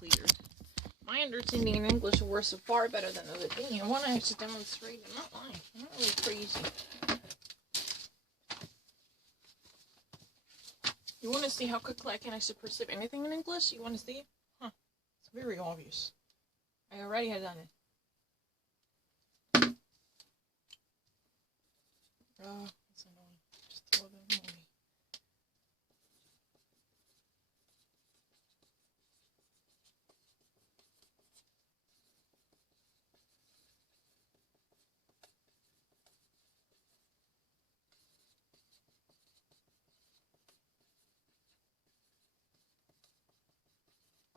clear. My understanding in English words are far better than other things. I want to actually demonstrate. I'm not lying. I'm not really crazy. You want to see how quickly I can actually perceive anything in English? You want to see? Huh. It's very obvious. I already had done it. That's annoying. Just throw them away.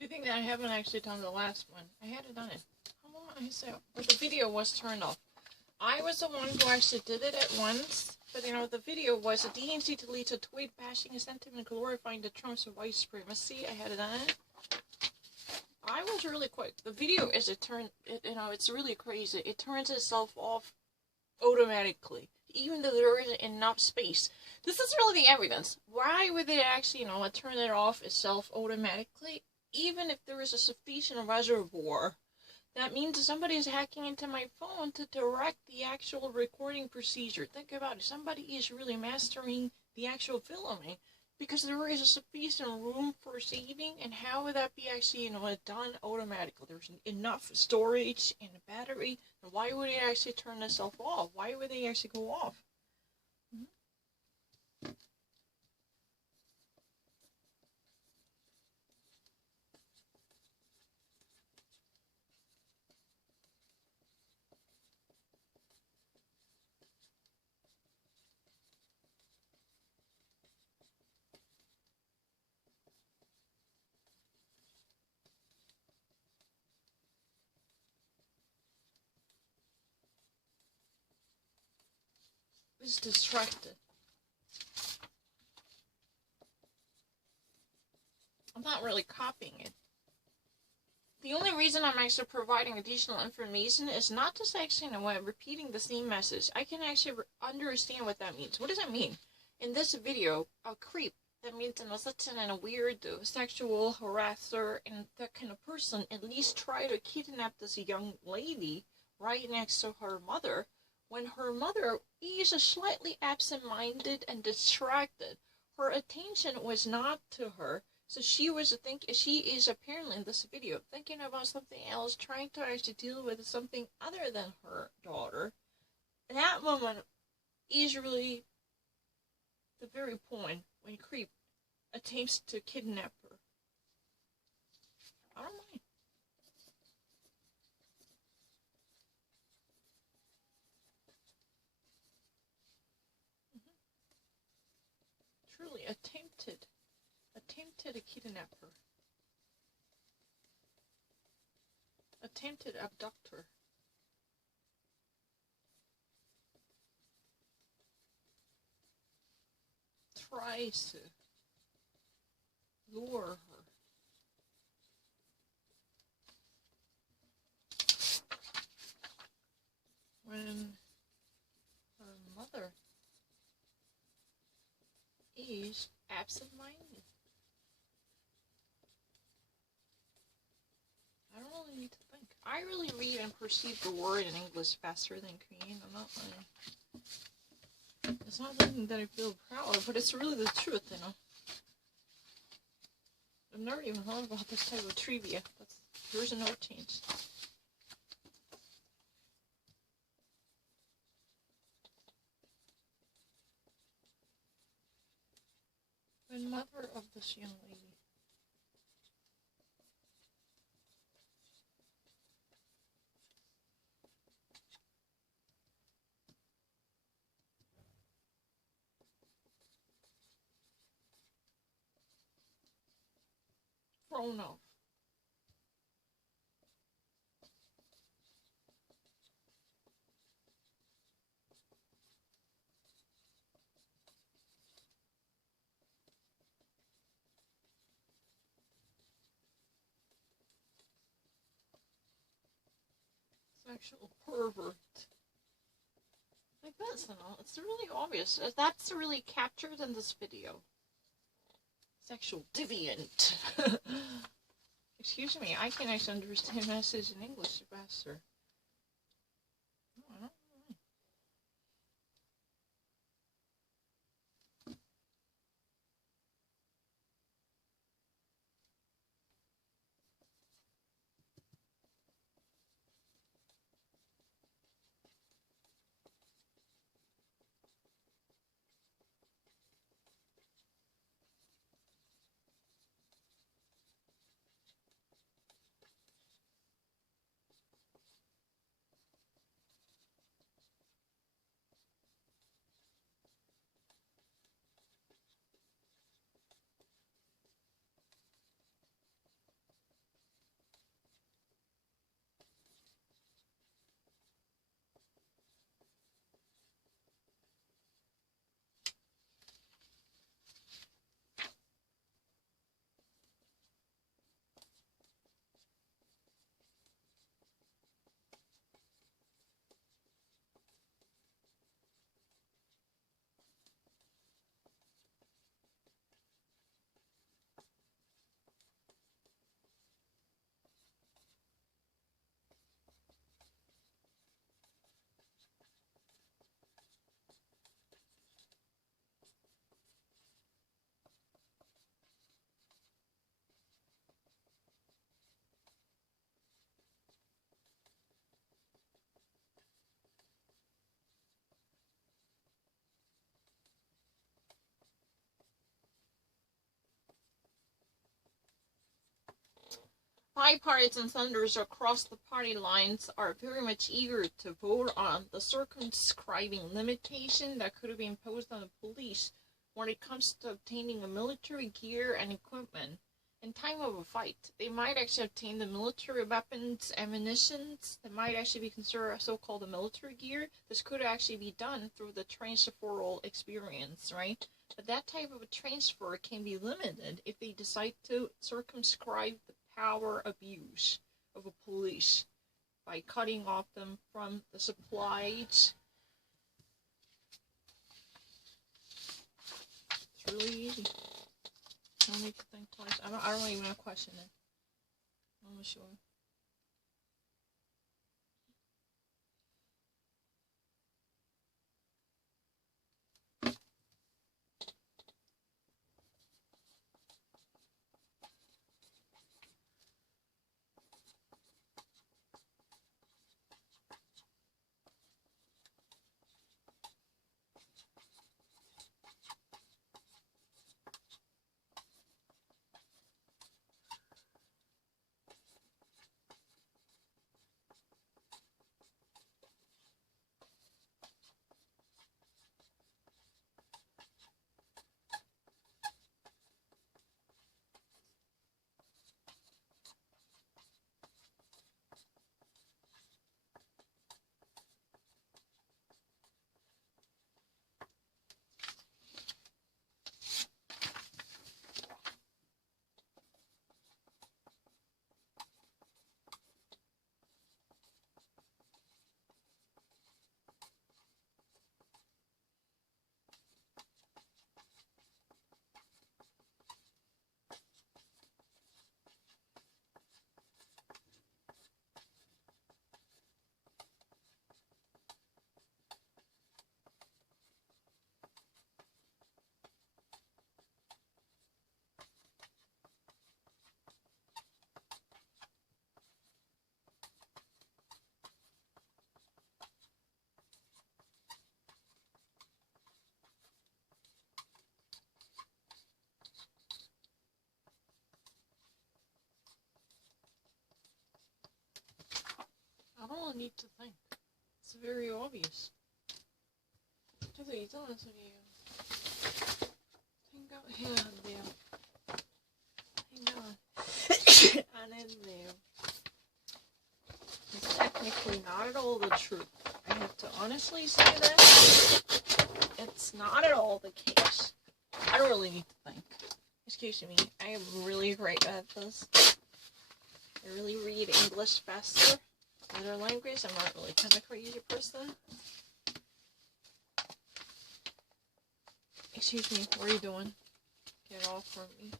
You think that I haven't actually done the last one? I hadn't done it. How long I said? But the video was turned off. I was the one who actually did it at once, but you know, the video was a DNC deletes a tweet bashing a sentiment glorifying the Trump's white supremacy. I had done it. I was really quick. The video is it's really crazy. It turns itself off automatically, even though there isn't enough space. This is really the evidence. Why would they actually, turn it off itself automatically, even if there is a sufficient reservoir? That means somebody is hacking into my phone to direct the actual recording procedure. Think about it. Somebody is really mastering the actual filming because there is a sufficient room for saving. And how would that be actually, done automatically? There's enough storage and battery. And why would it actually turn itself off? Why would they actually go off? It's distracted. I'm not really copying it. The only reason I'm actually providing additional information is not just actually, repeating the same message. I can actually understand what that means. What does that mean? In this video, a creep, that means such a weird sexual harasser and that kind of person at least try to kidnap this young lady right next to her mother, when her mother is slightly absent-minded and distracted. Her attention was not to her. So she is apparently in this video thinking about something else, trying to actually deal with something other than her daughter. And that moment is really the very point when creep attempts to kidnap her. I don't mind. Truly attempted to kidnap her. Attempted abductor. Tries to lure her. When her mother is absent-minded. I don't really need to think. I really read and perceive the word in English faster than Korean. I'm not lying. It's not something that I feel proud of, but it's really the truth, I've never even heard about this type of trivia. There's no change. When mother of this young lady. Thrown off. Sexual pervert. Like this, it's really obvious. That's really captured in this video. Sexual deviant. Excuse me, I can actually understand message in English faster. No, I don't know. Bipartisan senators across the party lines are very much eager to vote on the circumscribing limitation that could be imposed on the police when it comes to obtaining the military gear and equipment. In time of a fight, they might actually obtain the military weapons, ammunitions, that might actually be considered so-called military gear. This could actually be done through the transferal experience, right? But that type of a transfer can be limited if they decide to circumscribe the power abuse of a police by cutting off them from the supplies. It's really easy. Don't need to think twice. I don't even want to question it. I'm sure. I don't need to think. It's very obvious. 그래서 이상한 소리예요. 생각해야 한대요. 생각 안 했네요. It's technically not at all the truth. I have to honestly say that it's not at all the case. I don't really need to think. Excuse me, I am really great at this. I really read English faster. Other language, I'm not really kind of crazy person. Excuse me, what are you doing? Get off from me.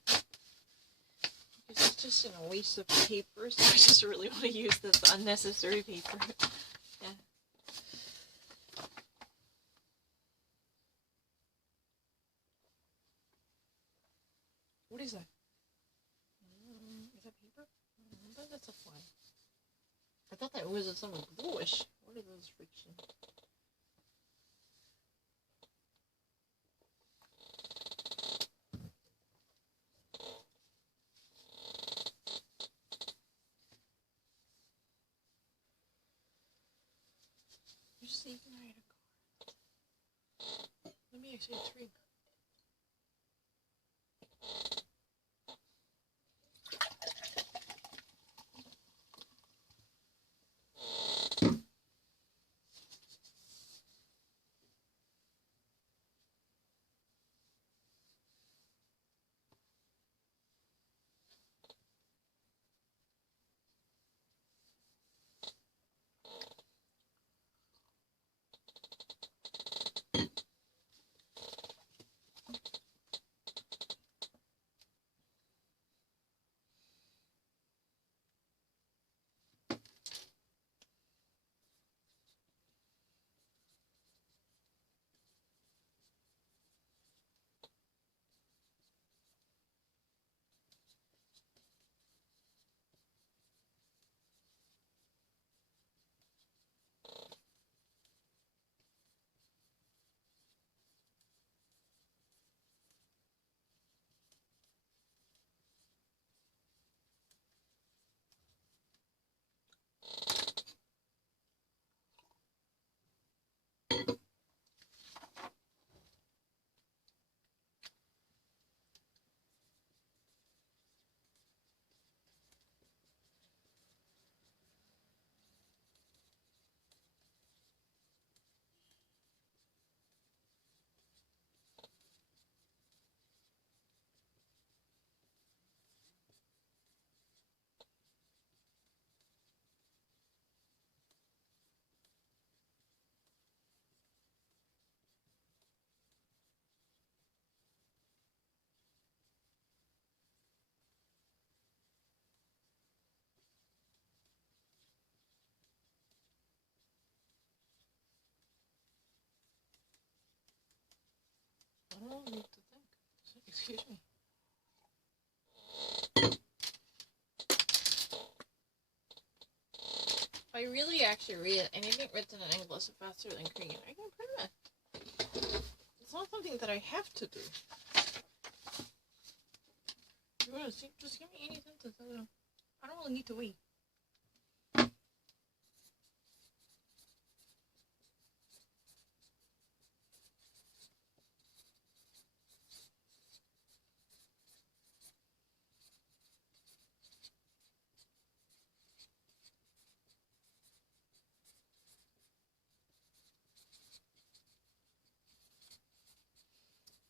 Because it's just a waste of paper, so I just really want to use this unnecessary paper. Yeah. What is that? Is that paper? I thought that's a fly. I thought that was something bluish. What is this friction? You're just even right a card. Let me actually drink. I don't need to think. Excuse me. If I really actually read anything written in English faster than Korean, I can print it. It's not something that I have to do. You want to see? Just give me any sentence. I don't really need to wait.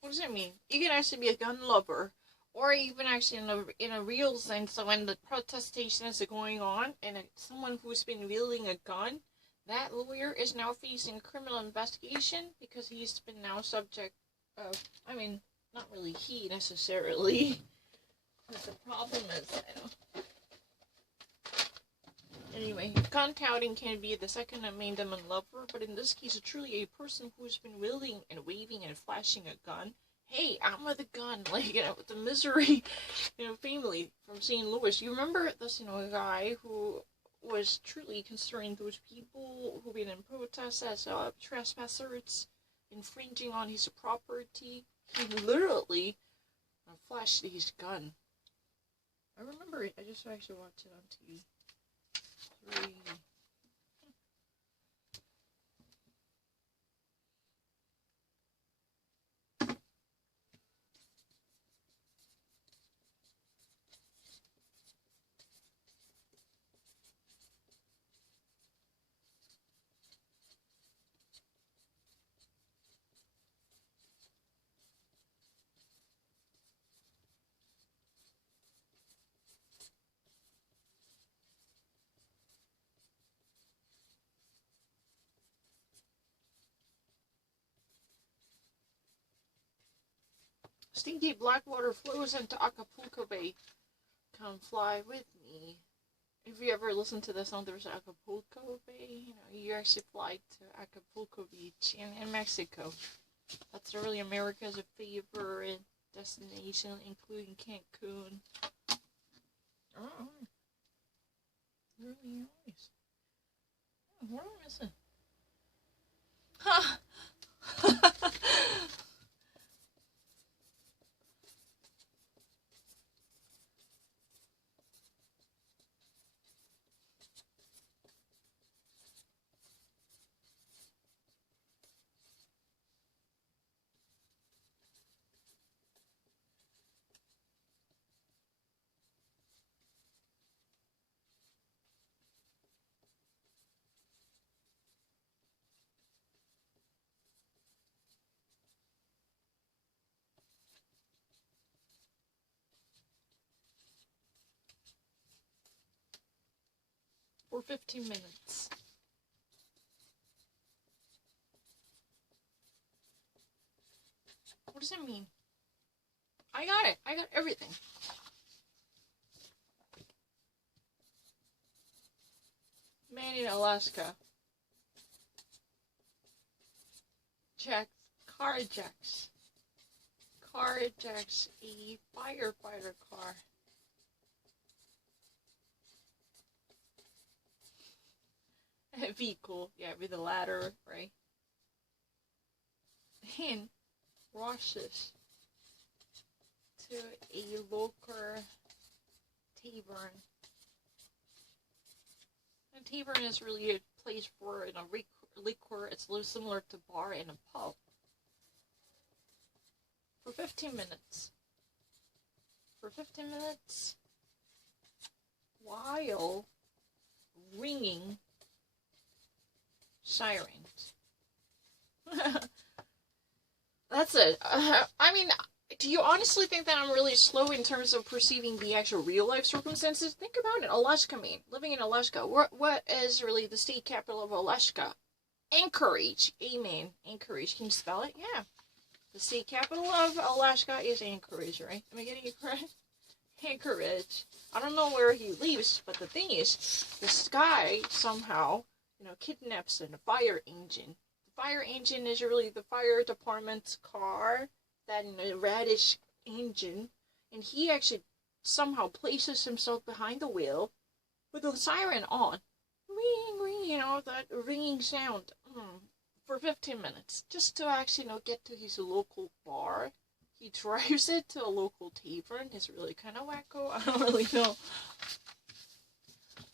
What does it mean? You can actually be a gun lover, or even actually in a real sense. So when the protestation is going on, and someone who's been wielding a gun, that lawyer is now facing criminal investigation because he's been now subject of. I mean, not really he necessarily. Because the problem is, I know. Anyway, gun touting can be the Second Amendment lover, but in this case, it's truly a person who's been wielding and waving and flashing a gun. Hey, I'm with a gun, like, the Misery, family from St. Louis. You remember this, guy who was truly considering those people who've been in protests as trespassers, infringing on his property. He literally flashed his gun. I remember it. I just actually watched it on TV. Crazy. Stinky Blackwater flows into Acapulco Bay. Come fly with me. If you ever listen to the song, there's Acapulco Bay. You know, you actually fly to Acapulco Beach in Mexico. That's really America's favorite destination, including Cancun. Oh, really nice. Oh, what am I missing? Huh. For 15 minutes. What does it mean? I got it. I got everything. Made in Alaska. Jack Carjacks. Carjacks a firefighter car. Vehicle, yeah, with a ladder, right? And rushes to a local tavern. And tavern is really a place for liquor. It's a little similar to bar and a pub. For 15 minutes. For 15 minutes, while ringing sirens. That's it. I mean, do you honestly think that I'm really slow in terms of perceiving the actual real life circumstances? Think about it. Alaska, Maine. Living in Alaska. What is really the state capital of Alaska? Anchorage. Amen. Anchorage. Can you spell it? Yeah. The state capital of Alaska is Anchorage, right? Am I getting it correct? Anchorage. I don't know where he lives, but the thing is, this guy somehow, kidnaps a fire engine. The fire engine is really the fire department's car, that radish engine, and he actually somehow places himself behind the wheel with the siren on. Ring, ring, that ringing sound. For 15 minutes, just to actually, get to his local bar. He drives it to a local tavern. It's really kind of wacko. I don't really know.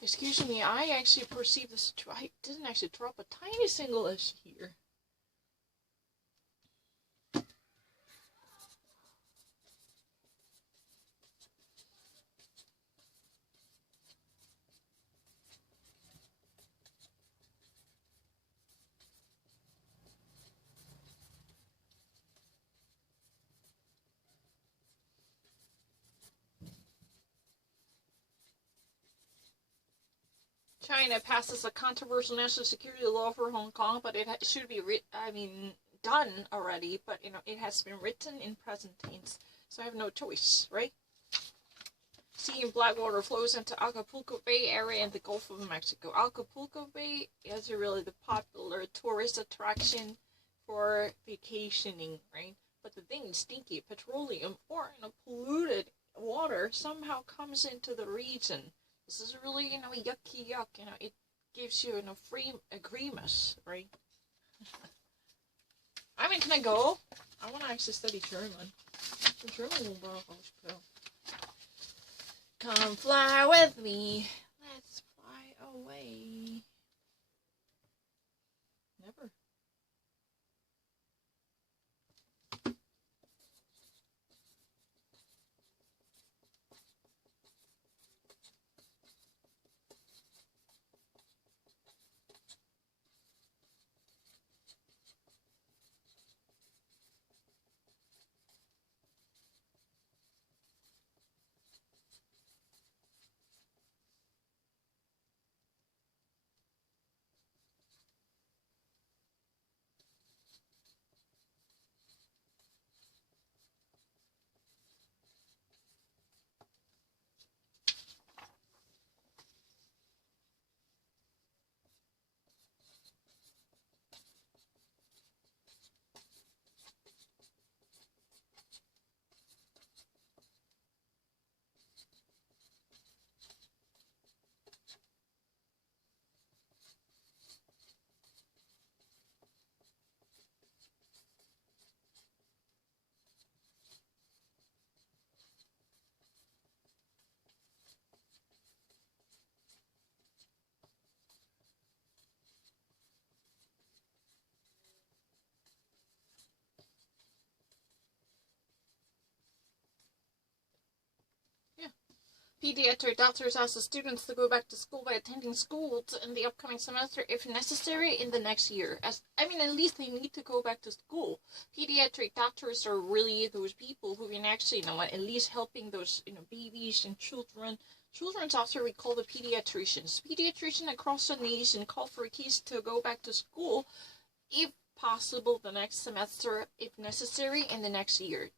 Excuse me, I actually perceived this. I didn't actually drop a tiny single S here. China passes a controversial national security law for Hong Kong, but it should be done already, but it has been written in present tense, so I have no choice, right? Sea and black water flows into Acapulco Bay area and the Gulf of Mexico. Acapulco Bay is really the popular tourist attraction for vacationing, right? But the thing is, stinky petroleum or polluted water somehow comes into the region. This is really, yucky yuck. It gives you free grimace, right? Can I go? I want to actually study German. The German will go. Come fly with me. Let's fly away. Never. Pediatric doctors ask the students to go back to school by attending schools in the upcoming semester if necessary in the next year. At least they need to go back to school. Pediatric doctors are really those people who can actually, at least helping those, babies and children. Children's officer, we call the pediatricians. Pediatricians across the nation call for kids to go back to school if possible the next semester, if necessary, in the next year.